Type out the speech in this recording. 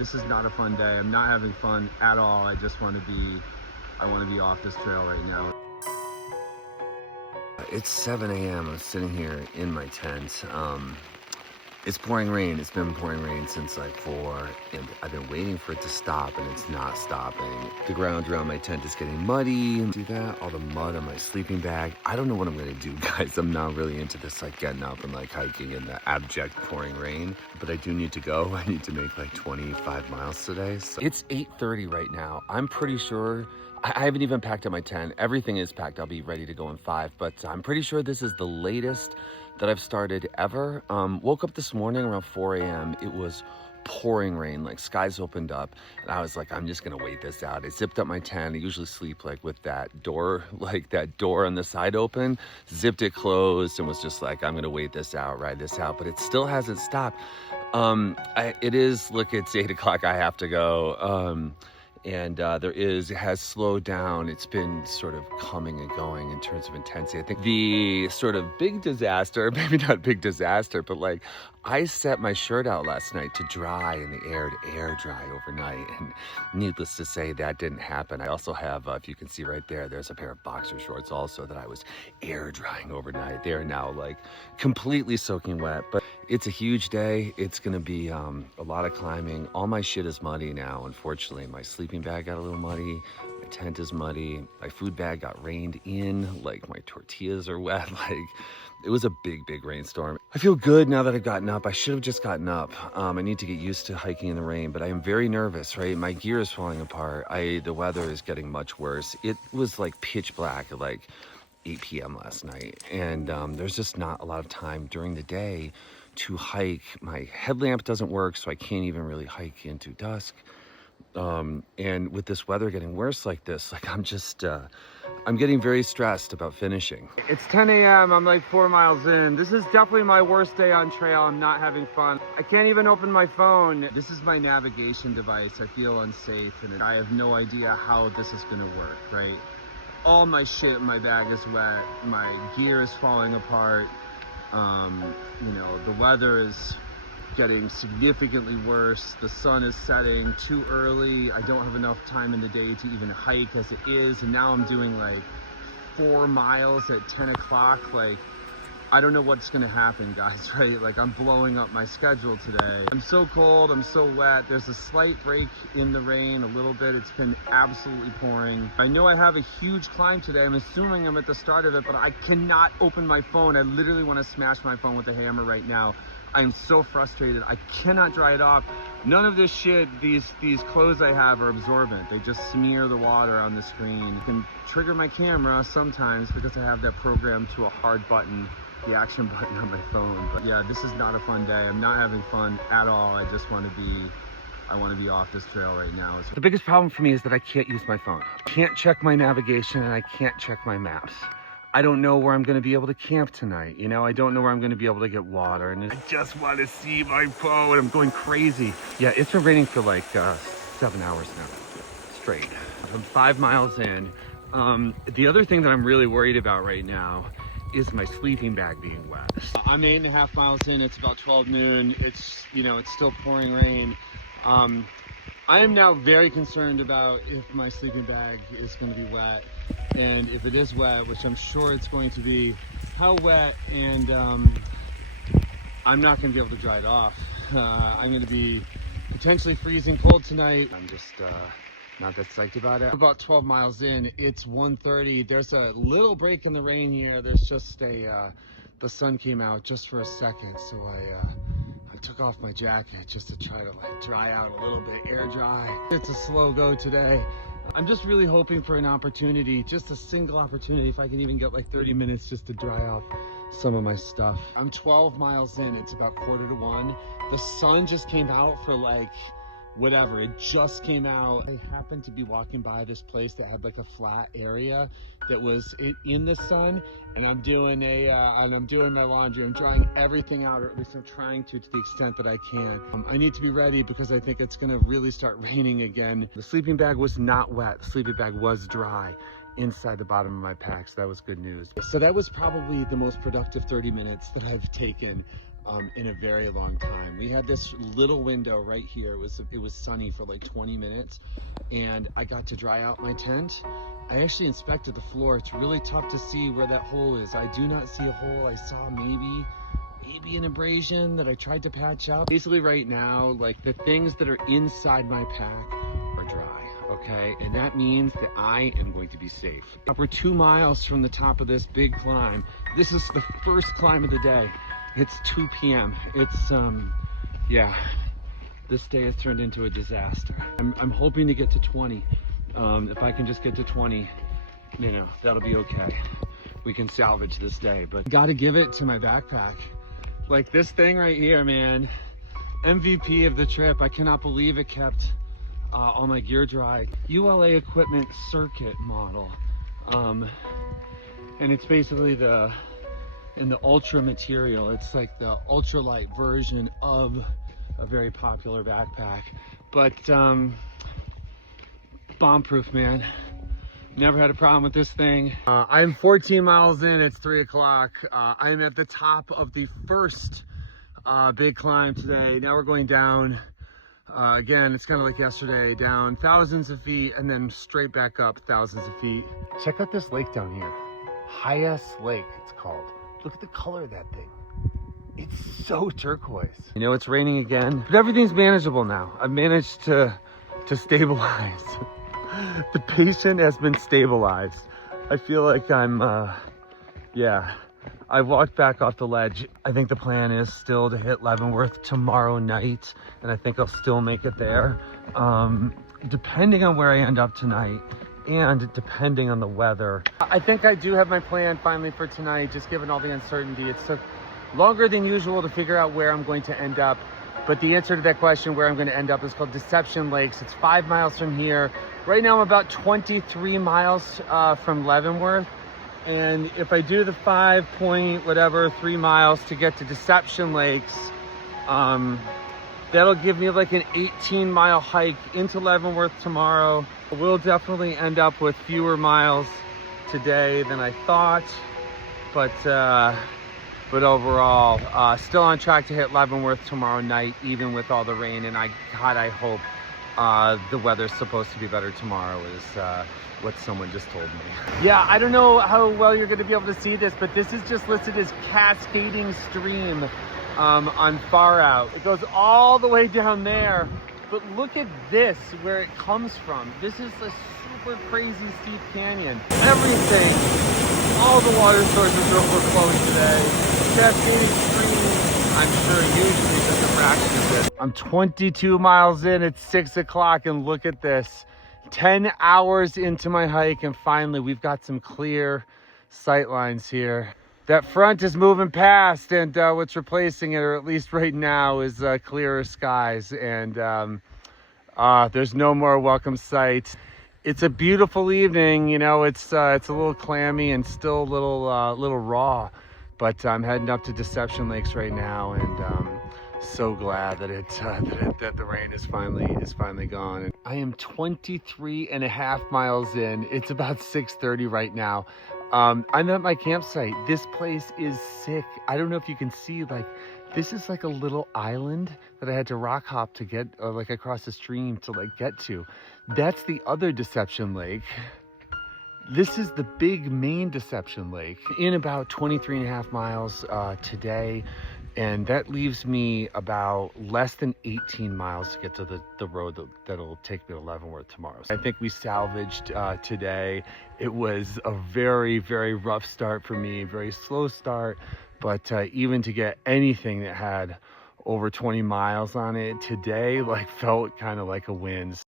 this is not a fun day. I'm not having fun at all. I just want to be, I want to be off this trail right now. It's 7 a.m. I'm sitting here in my tent. It's pouring rain. It's been pouring rain since like 4, and I've been waiting for it to stop, and it's not stopping. The ground around my tent is getting muddy. See that? All the mud on my sleeping bag. I don't know what I'm gonna do, guys. I'm not really into this, like getting up and like hiking in the abject pouring rain, but I do need to go. I need to make like 25 miles today. So it's 8:30 right now. I'm pretty sure I haven't even packed up my tent. Everything is packed. I'll be ready to go in 5, but I'm pretty sure this is the latest that I've started ever. Woke up this morning around 4 a.m. It was pouring rain, like skies opened up, and I was like, I'm just gonna wait this out. I zipped up my tent. I usually sleep like with that door, on the side open, zipped it closed, and was just like, I'm gonna wait this out, ride this out, but it still hasn't stopped. It's 8 o'clock, I have to go. It has slowed down. It's been sort of coming and going in terms of intensity. I think the sort of big disaster, maybe not big disaster, but like I set my shirt out last night to dry in the air, to air dry overnight. And needless to say, that didn't happen. I also have, if you can see right there, there's a pair of boxer shorts also that I was air drying overnight. They're now like completely soaking wet, but it's a huge day. It's gonna be a lot of climbing. All my shit is muddy now, unfortunately. My sleeping bag got a little muddy. My tent is muddy. My food bag got rained in. Like my tortillas are wet. Like it was a big, big rainstorm. I feel good now that I've gotten up. I should have just gotten up. I need to get used to hiking in the rain, but I am very nervous, right? My gear is falling apart. The weather is getting much worse. It was like pitch black at like 8 p.m. last night. And there's just not a lot of time during the day to hike. My headlamp doesn't work, so I can't even really hike into dusk. And with this weather getting worse like this, like I'm getting very stressed about finishing. It's 10 a.m. I'm like 4 miles in. This is definitely my worst day on trail. I'm not having fun. I can't even open my phone. This is my navigation device. I feel unsafe, and I have no idea how this is gonna work, right? All my shit in my bag is wet. My gear is falling apart. The weather is getting significantly worse. The sun is setting too early. I don't have enough time in the day to even hike as it is, and now I'm doing like 4 miles at 10 o'clock. Like, I don't know what's gonna happen, guys, right? Like, I'm blowing up my schedule today. I'm so cold, I'm so wet. There's a slight break in the rain, a little bit. It's been absolutely pouring. I know I have a huge climb today. I'm assuming I'm at the start of it, but I cannot open my phone. I literally wanna smash my phone with a hammer right now. I'm so frustrated. I cannot dry it off. None of this shit, these clothes I have are absorbent. They just smear the water on the screen. I can trigger my camera sometimes because I have that programmed to a hard button, the action button on my phone. But yeah, this is not a fun day. I'm not having fun at all. I want to be off this trail right now. The biggest problem for me is that I can't use my phone. I can't check my navigation, and I can't check my maps. I don't know where I'm going to be able to camp tonight. I don't know where I'm going to be able to get water, and I just want to see my phone. I'm going crazy. Yeah, it's been raining for like 7 hours now, straight. I'm 5 miles in. The other thing that I'm really worried about right now is my sleeping bag being wet. I'm 8.5 miles in. It's about 12 noon. It's still pouring rain. I am now very concerned about if my sleeping bag is going to be wet, and if it is wet, which I'm sure it's going to be, how wet, and I'm not going to be able to dry it off. I'm going to be potentially freezing cold tonight. I'm just not that psyched about it. About 12 miles in, it's 1:30. There's a little break in the rain here. There's just the sun came out just for a second, so I took off my jacket just to try to like dry out a little bit, air dry. It's a slow go today. I'm just really hoping for an opportunity, just a single opportunity, if I can even get like 30 minutes just to dry off some of my stuff. I'm 12 miles in, it's about 12:45. The sun just came out for like whatever, it just came out. I happened to be walking by this place that had like a flat area that was in the sun, and I'm doing my laundry. I'm drying everything out, or at least I'm trying to the extent that I can. I need to be ready because I think it's gonna really start raining again. The sleeping bag was not wet. The sleeping bag was dry inside the bottom of my pack, so that was good news. So that was probably the most productive 30 minutes that I've taken in a very long time. We had this little window right here. It was sunny for like 20 minutes, and I got to dry out my tent. I actually inspected the floor. It's really tough to see where that hole is. I do not see a hole. I saw maybe an abrasion that I tried to patch up. Basically right now, like the things that are inside my pack are dry, okay? And that means that I am going to be safe. We're 2 miles from the top of this big climb. This is the first climb of the day. It's 2 p.m. It's, yeah, this day has turned into a disaster. I'm hoping to get to 20. If I can just get to 20, you know, that'll be okay. We can salvage this day, but gotta give it to my backpack. Like this thing right here, man, MVP of the trip. I cannot believe it kept all my gear dry. ULA Equipment Circuit model. And it's basically in the ultra material. It's like the ultralight version of a very popular backpack. But bomb-proof, man. Never had a problem with this thing. I'm 14 miles in, it's 3 o'clock. I'm at the top of the first big climb today. Now we're going down, again, it's kind of like yesterday, down thousands of feet and then straight back up thousands of feet. Check out this lake down here. Hyas Lake, it's called. Look at the color of that thing. It's so turquoise. You know, it's raining again, but everything's manageable now. I've managed to stabilize. The patient has been stabilized. I feel like I'm, yeah, I walked back off the ledge. I think the plan is still to hit Leavenworth tomorrow night, and I think I'll still make it there. Depending on where I end up tonight and depending on the weather. I think I do have my plan finally for tonight, just given all the uncertainty. It took longer than usual to figure out where I'm going to end up. But the answer to that question, where I'm going to end up, is called Deception Lakes. It's 5 miles from here. Right now I'm about 23 miles from Leavenworth. And if I do the 3 miles to get to Deception Lakes, that'll give me like an 18-mile hike into Leavenworth tomorrow. We'll definitely end up with fewer miles today than I thought. But overall, still on track to hit Leavenworth tomorrow night, even with all the rain. And I hope the weather's supposed to be better tomorrow, is what someone just told me. Yeah, I don't know how well you're gonna be able to see this, but this is just listed as Cascading Stream on Far Out. It goes all the way down there, but look at this, where it comes from. This is a super crazy steep canyon. Everything, all the water sources were closed today. Cascading Stream, I'm sure usually just a fraction of this. I'm 22 miles in, it's 6 o'clock, and look at this. 10 hours into my hike, and finally we've got some clear sight lines here. That front is moving past, and what's replacing it, or at least right now, is clearer skies, and there's no more welcome sight. It's a beautiful evening, you know, it's a little clammy and still a little raw. But I'm heading up to Deception Lakes right now, and so glad that that the rain is finally gone. And I am 23 and a half miles in. It's about 6:30 right now. I'm at my campsite. This place is sick. I don't know if you can see, like, this is like a little island that I had to rock hop to get, like, across the stream to like get to. That's the other Deception Lake. This is the big main Deception Lake, in about 23 and a half miles today. And that leaves me about less than 18 miles to get to the road that'll take me to Leavenworth tomorrow. So I think we salvaged today. It was a very, very rough start for me, very slow start. But even to get anything that had over 20 miles on it today, like, felt kind of like a win.